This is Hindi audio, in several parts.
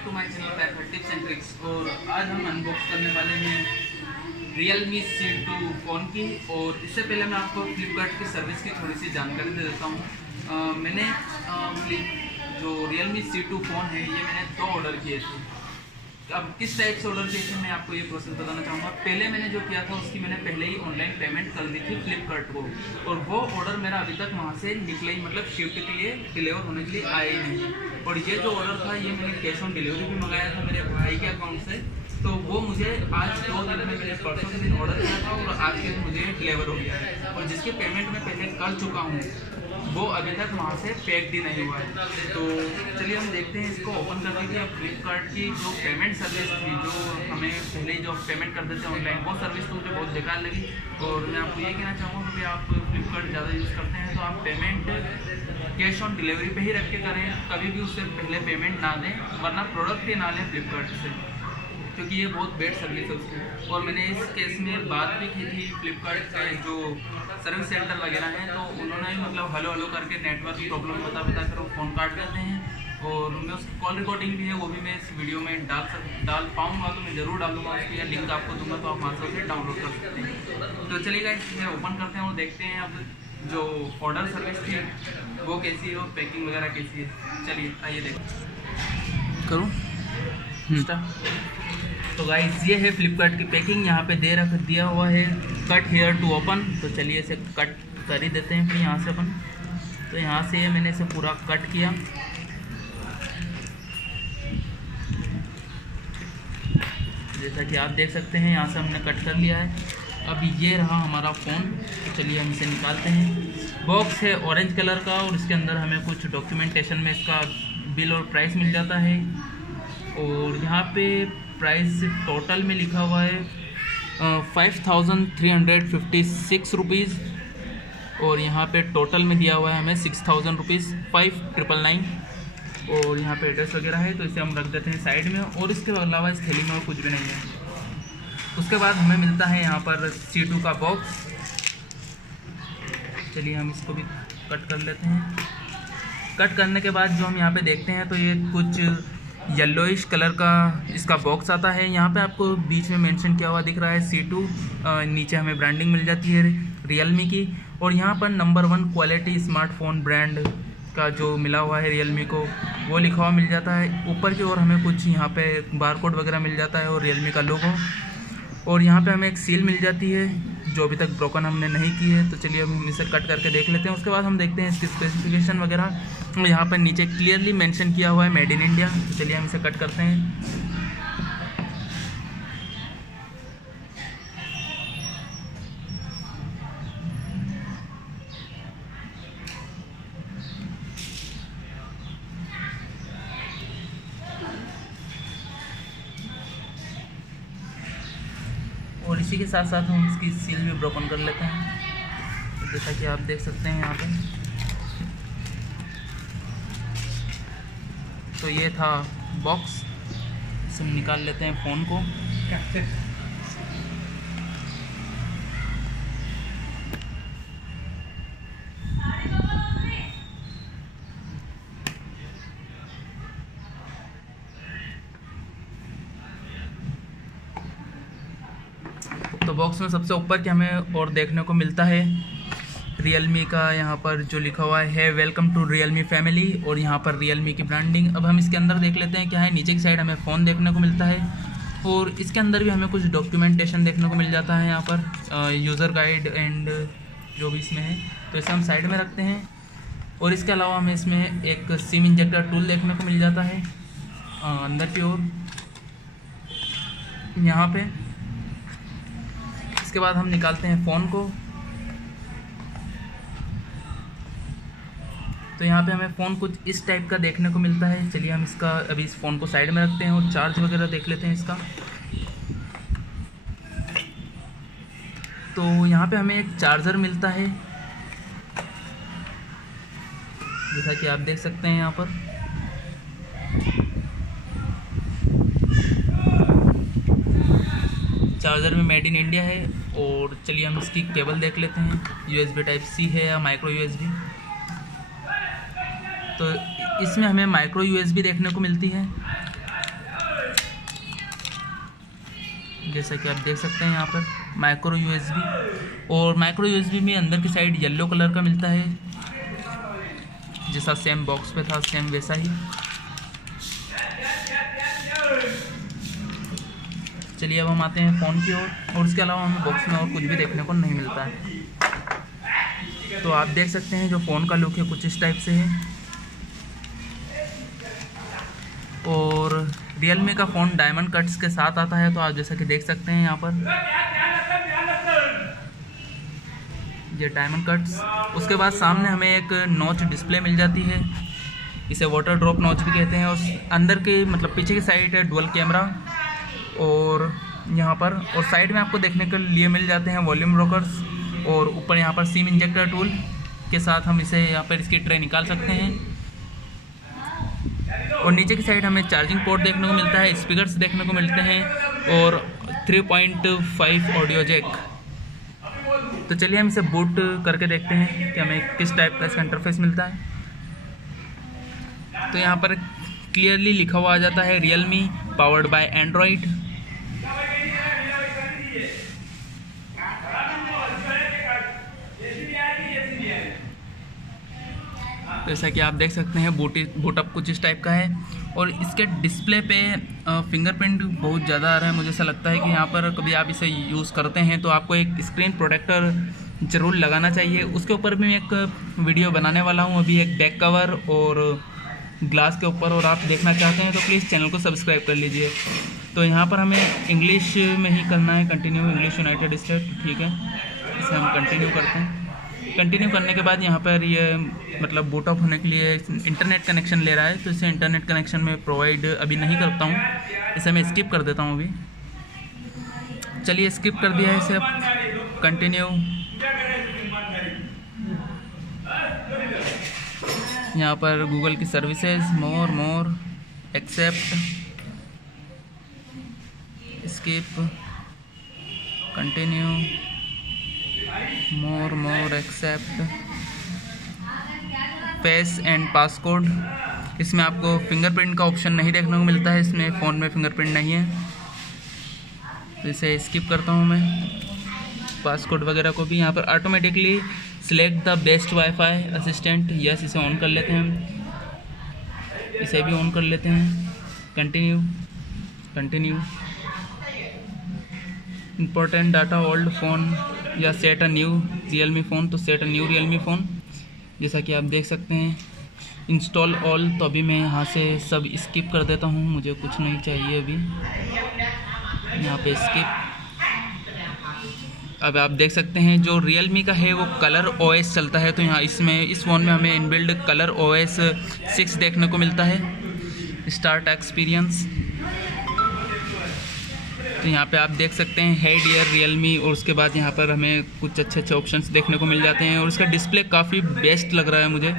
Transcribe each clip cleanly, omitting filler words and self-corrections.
बैक टू माय चैनल पैथर टिप्स एंड ट्रिक्स। और आज हम अनबॉक्स करने वाले हैं Realme C2 फ़ोन की। और इससे पहले मैं आपको फ्लिपकार्ट की सर्विस की थोड़ी सी जानकारी दे देता हूँ। मैंने जो Realme C2 फ़ोन है ये मैंने 2 ऑर्डर किए थे। अब किस टाइप से ऑर्डर किए थे मैं आपको ये प्रोसेस बताना चाहूँगा। पहले मैंने जो किया था उसकी मैंने पहले ही ऑनलाइन पेमेंट कर दी थी फ्लिपकार्ट को, और वो ऑर्डर मेरा अभी तक वहाँ से निकला ही, मतलब शिफ्ट के लिए डिलीवर होने के लिए आया ही नहीं। और ये जो ऑर्डर था ये मैंने कैश ऑन डिलीवरी भी मंगाया था मेरे भाई के अकाउंट से, तो वो मुझे आज 2 दिन में मैंने परसों के दिन ऑर्डर किया था और आज के दिन मुझे डिलीवर हो गया है। और जिसकी पेमेंट मैं पहले कर चुका हूँ वो अभी तक वहाँ से पैक्ड ही नहीं हुआ है। तो चलिए हम देखते हैं इसको ओपन करके कि अब फ्लिपकार्ट की जो पेमेंट सर्विस थी, जो हमें पहले जो पेमेंट कर देते हैं ऑनलाइन, वो सर्विस तो मुझे बहुत बेकार लगी। और मैं आपको ये कहना चाहूँगा कि आप फ्लिपकार्ट ज़्यादा यूज़ करते हैं तो आप पेमेंट कैश ऑन डिलीवरी पे ही रख के करें, कभी भी उससे पहले पेमेंट ना दें, वरना प्रोडक्ट ही ना लें फ्लिपकार्ट से, क्योंकि ये बहुत बेड सर्विस है उसकी। और मैंने इस केस में बात भी की थी फ्लिपकार्ट के जो सर्विस सेंटर वगैरह हैं, तो उन्होंने मतलब हेलो करके नेटवर्क प्रॉब्लम बता कर वो फ़ोन काट देते हैं। और मैं उसकी कॉल रिकॉर्डिंग भी है, वो भी मैं इस वीडियो में डाल पाऊँगा, तो मैं ज़रूर डालूंगा उसकी, या लिंक आपको दूंगा तो आप वहाँ से उसे डाउनलोड कर सकते हैं। तो चलिए गाइस इसे ओपन करते हैं और देखते हैं अब जो ऑर्डर सर्विस थी वो कैसी है और पैकिंग वगैरह कैसी है। चलिए आइए देखें, करूँ तो गाइस ये है फ्लिपकार्ट की पैकिंग। यहाँ पे दिया हुआ है कट हेयर टू ओपन। तो चलिए इसे कट कर ही देते हैं फिर यहाँ से अपन। तो यहाँ से मैंने इसे पूरा कट किया। जैसा कि आप देख सकते हैं यहाँ से हमने कट कर लिया है। अब ये रहा हमारा फ़ोन। तो चलिए हम इसे निकालते हैं। बॉक्स है ऑरेंज कलर का और इसके अंदर हमें कुछ डॉक्यूमेंटेशन में इसका बिल और प्राइस मिल जाता है। और यहाँ पे प्राइस टोटल में लिखा हुआ है 5356 रुपीज़। और यहाँ पे टोटल में दिया हुआ है हमें 6000 रुपीज़ 5999। और यहाँ पे एड्रेस वगैरह है, तो इसे हम रख देते हैं साइड में। और इसके अलावा इस थैली में और कुछ भी नहीं है। उसके बाद हमें मिलता है यहाँ पर C2 का बॉक्स। चलिए हम इसको भी कट कर लेते हैं। कट करने के बाद जो हम यहाँ पे देखते हैं तो ये कुछ येलोइश कलर का इसका बॉक्स आता है। यहाँ पे आपको बीच में मेंशन किया हुआ दिख रहा है C2। नीचे हमें ब्रांडिंग मिल जाती है Realme की। और यहाँ पर नंबर 1 क्वालिटी स्मार्टफोन ब्रांड का जो मिला हुआ है Realme को, वो लिखा हुआ मिल जाता है। ऊपर की ओर हमें कुछ यहाँ पे बारकोड वगैरह मिल जाता है और Realme का लोगो। और यहाँ पे हमें एक सील मिल जाती है जो अभी तक ब्रोकन हमने नहीं की है। तो चलिए हम इसे कट करके देख लेते हैं। उसके बाद हम देखते हैं इसकी स्पेसिफिकेशन वगैरह। और यहाँ पर नीचे क्लियरली मेंशन किया हुआ है मेड इन इंडिया। तो चलिए हम इसे कट करते हैं। और इसी के साथ साथ हम इसकी सील भी ब्रोकन कर लेते हैं। तो जैसा कि आप देख सकते हैं यहाँ पे, तो ये था बॉक्स। इसे हम निकाल लेते हैं फ़ोन को। तो बॉक्स में सबसे ऊपर क्या हमें और देखने को मिलता है Realme का, यहाँ पर जो लिखा हुआ है वेलकम टू Realme फैमिली। और यहाँ पर Realme की ब्रांडिंग। अब हम इसके अंदर देख लेते हैं क्या है। नीचे की साइड हमें फ़ोन देखने को मिलता है और इसके अंदर भी हमें कुछ डॉक्यूमेंटेशन देखने को मिल जाता है। यहाँ पर यूज़र गाइड एंड जो भी इसमें है, तो इसे हम साइड में रखते हैं। और इसके अलावा हमें इसमें एक सिम इंजेक्टर टूल देखने को मिल जाता है अंदर की ओर यहाँ पे। इसके बाद हम निकालते हैं फ़ोन को। तो यहाँ पे हमें फ़ोन कुछ इस टाइप का देखने को मिलता है। चलिए हम इसका अभी इस फ़ोन को साइड में रखते हैं और चार्ज वगैरह देख लेते हैं इसका। तो यहाँ पे हमें एक चार्जर मिलता है, जैसा कि आप देख सकते हैं यहाँ पर। चार्जर में मेड इन इंडिया है। और चलिए हम इसकी केबल देख लेते हैं, USB Type-C है या माइक्रो USB। तो इसमें हमें माइक्रो USB देखने को मिलती है। जैसा कि आप देख सकते हैं यहाँ पर माइक्रो USB, और माइक्रो USB में अंदर की साइड येलो कलर का मिलता है, जैसा सेम बॉक्स पे था सेम वैसा ही। चलिए अब हम आते हैं फ़ोन की ओर, और उसके अलावा हमें बॉक्स में और कुछ भी देखने को नहीं मिलता है। तो आप देख सकते हैं जो फ़ोन का लुक है कुछ इस टाइप से है, और Realme का फ़ोन डायमंड कट्स के साथ आता है, तो आप जैसा कि देख सकते हैं यहाँ पर ये डायमंड कट्स। उसके बाद सामने हमें एक नॉच डिस्प्ले मिल जाती है, इसे वाटर ड्रॉप नॉच भी कहते हैं, और अंदर के मतलब पीछे की साइड है डुअल कैमरा, और यहाँ पर और साइड में आपको देखने के लिए मिल जाते हैं वॉल्यूम रोकर्स, और ऊपर यहाँ पर सिम इंजेक्टर टूल के साथ हम इसे यहाँ पर इसकी ट्रे निकाल सकते हैं, और नीचे की साइड हमें चार्जिंग पोर्ट देखने को मिलता है, स्पीकर्स देखने को मिलते हैं, और 3.5 ऑडियो जैक। तो चलिए हम इसे बूट करके देखते हैं कि हमें किस टाइप का इसका इंटरफेस मिलता है। तो यहाँ पर क्लियरली लिखा हुआ आ जाता है Realme पावर्ड बाय एंड्रॉयड। जैसा कि आप देख सकते हैं बूटअप कुछ इस टाइप का है, और इसके डिस्प्ले पे फिंगरप्रिंट बहुत ज़्यादा आ रहा है। मुझे ऐसा लगता है कि यहाँ पर कभी आप इसे यूज़ करते हैं तो आपको एक स्क्रीन प्रोटेक्टर ज़रूर लगाना चाहिए। उसके ऊपर भी मैं एक वीडियो बनाने वाला हूँ अभी, एक बैक कवर और ग्लास के ऊपर, और आप देखना चाहते हैं तो प्लीज़ चैनल को सब्सक्राइब कर लीजिए। तो यहाँ पर हमें इंग्लिश में ही करना है, कंटिन्यू इंग्लिश यूनाइटेड स्टेट, ठीक है। इसे हम कंटिन्यू करते हैं। कंटिन्यू करने के बाद यहाँ पर ये मतलब बूट अप होने के लिए इंटरनेट कनेक्शन ले रहा है, तो इसे इंटरनेट कनेक्शन में प्रोवाइड अभी नहीं करता हूँ, इसे मैं स्किप कर देता हूँ अभी। चलिए स्किप कर दिया है इसे, अब कंटिन्यू। यहाँ पर गूगल की services, more accept, skip, continue, more accept, face and passcode. इसमें आपको फिंगरप्रिंट का ऑप्शन नहीं देखने को मिलता है, इसमें फ़ोन में फिंगरप्रिंट नहीं है, तो इसे स्किप करता हूँ मैं। पासकोड वगैरह को भी यहाँ पर automatically select the best wifi assistant, yes इसे ऑन कर लेते हैं हम, इसे भी ऑन कर लेते हैं। Continue. Important data old phone या set a new Realme phone, तो set a new Realme phone, जैसा कि आप देख सकते हैं। इंस्टॉल ऑल, तो अभी मैं यहाँ से सब स्किप कर देता हूँ, मुझे कुछ नहीं चाहिए अभी, यहाँ पे स्किप। अब आप देख सकते हैं जो Realme का है वो कलर OS चलता है, तो यहाँ इसमें इस फ़ोन में हमें इनबिल्ड कलर OS 6 देखने को मिलता है। स्टार्ट एक्सपीरियंस, तो यहाँ पे आप देख सकते हैं है डियर Realme, और उसके बाद यहाँ पर हमें कुछ अच्छे ऑप्शंस देखने को मिल जाते हैं, और उसका डिस्प्ले काफ़ी बेस्ट लग रहा है मुझे।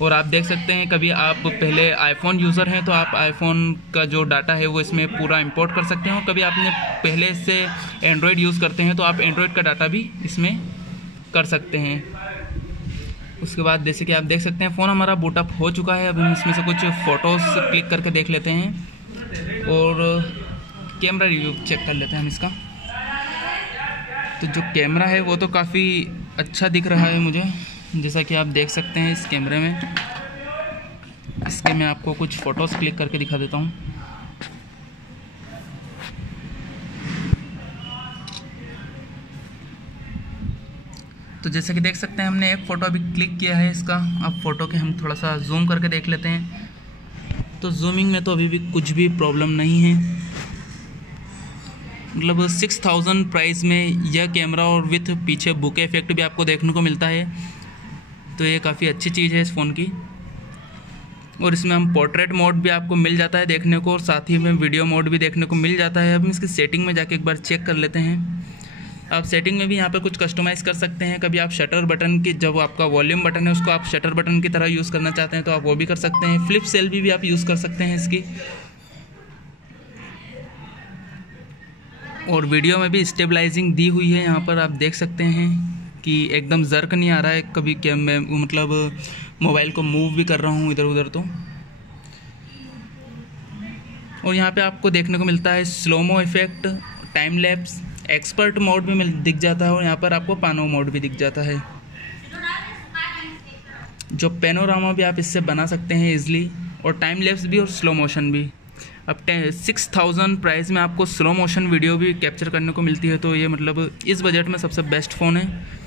और आप देख सकते हैं कभी आप पहले आईफोन यूज़र हैं तो आप आईफोन का जो डाटा है वो इसमें पूरा इंपोर्ट कर सकते हो, कभी आपने पहले से एंड्रॉयड यूज़ करते हैं तो आप एंड्रॉयड का डाटा भी इसमें कर सकते हैं। उसके बाद जैसे कि आप देख सकते हैं फ़ोन हमारा बूटअप हो चुका है। अब हम इसमें से कुछ फ़ोटोज़ क्लिक करके देख लेते हैं, और कैमरा रिव्यू चेक कर लेते हैं हम इसका। तो जो कैमरा है वो तो काफ़ी अच्छा दिख रहा है मुझे, जैसा कि आप देख सकते हैं इस कैमरे में। इसके मैं आपको कुछ फ़ोटोज़ क्लिक करके दिखा देता हूँ। तो जैसे कि देख सकते हैं हमने एक फ़ोटो अभी क्लिक किया है इसका। अब फ़ोटो के हम थोड़ा सा जूम करके देख लेते हैं। तो जूमिंग में तो अभी भी कुछ भी प्रॉब्लम नहीं है, मतलब 6000 प्राइस में यह कैमरा और विथ पीछे बुके इफेक्ट भी आपको देखने को मिलता है, तो ये काफ़ी अच्छी चीज़ है इस फ़ोन की। और इसमें हम पोर्ट्रेट मोड भी आपको मिल जाता है देखने को, और साथ ही में वीडियो मोड भी देखने को मिल जाता है। अब हम इसकी सेटिंग में जाके एक बार चेक कर लेते हैं। आप सेटिंग में भी यहाँ पे कुछ कस्टमाइज़ कर सकते हैं। कभी आप शटर बटन की, जब आपका वॉल्यूम बटन है उसको आप शटर बटन की तरह यूज़ करना चाहते हैं तो आप वो भी कर सकते हैं। फ्लिप सेल्फी भी आप यूज़ कर सकते हैं इसकी। और वीडियो में भी स्टेबलाइजिंग दी हुई है, यहाँ पर आप देख सकते हैं कि एकदम जर्क नहीं आ रहा है कभी, क्या मैं मतलब मोबाइल को मूव भी कर रहा हूँ इधर उधर तो। और यहाँ पे आपको देखने को मिलता है slowmo effect, time lapse, expert mode भी दिख जाता है और यहाँ पर आपको पानो मोड भी दिख जाता है। जो पेनोरामा भी आप इससे बना सकते हैं ईजिली, और टाइम लैप्स भी और स्लो मोशन भी। अब 6000 प्राइस में आपको स्लो मोशन वीडियो भी कैप्चर करने को मिलती है, तो ये मतलब इस बजट में सबसे बेस्ट फ़ोन है।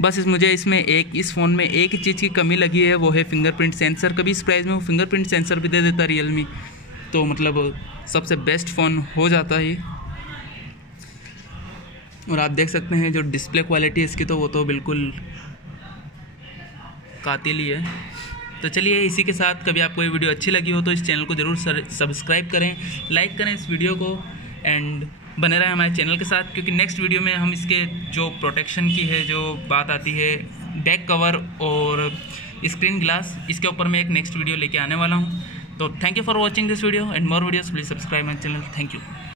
बस मुझे इस फ़ोन में एक ही चीज़ की कमी लगी है, वो है फिंगरप्रिंट सेंसर। कभी इस प्राइस में वो फिंगरप्रिंट सेंसर भी दे देता रियलमी, तो मतलब सबसे बेस्ट फ़ोन हो जाता है ये। और आप देख सकते हैं जो डिस्प्ले क्वालिटी है इसकी, तो वो तो बिल्कुल कातिल ही है। तो चलिए, इसी के साथ कभी आपको ये वीडियो अच्छी लगी हो तो इस चैनल को ज़रूर सब्सक्राइब करें, लाइक करें इस वीडियो को, एंड बने रहें हमारे चैनल के साथ, क्योंकि नेक्स्ट वीडियो में हम इसके जो प्रोटेक्शन की है जो बात आती है, बैक कवर और स्क्रीन ग्लास, इसके ऊपर मैं एक नेक्स्ट वीडियो लेके आने वाला हूँ। तो thank you for watching this video and more videos, please subscribe my channel. Thank you.